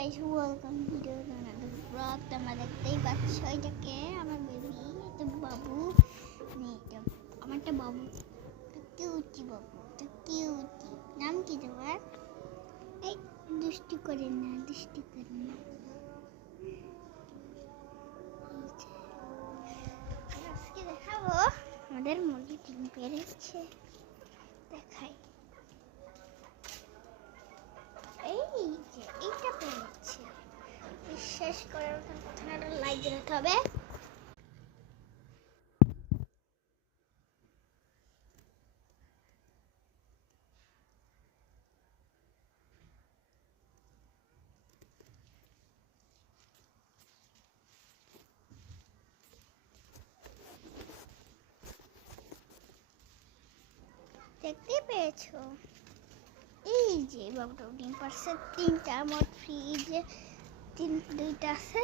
Guys, welcome video another vlog। তোমরা দেখতেই পাচ্ছ এটাকে আমার বেবি, এটা বাবু, এটা আমারটা বাবু, কিউটি বাবু, এটা কিউটি। নাম কি তোমার? এই দুষ্টু করে না, দুষ্টু করে না। আজকে দেখাবো আমাদের মুরগি ডিম পেড়েছে, দেখাই। এই যে এইটা পেরেছে, বিশ্বাস করার কথাটা লাইক দিতে হবে। দেখতে পেয়েছো? এই যে বাবুটা ডিম পারছে, তিনটা, মোট ফ্রিজে দুইটা আছে,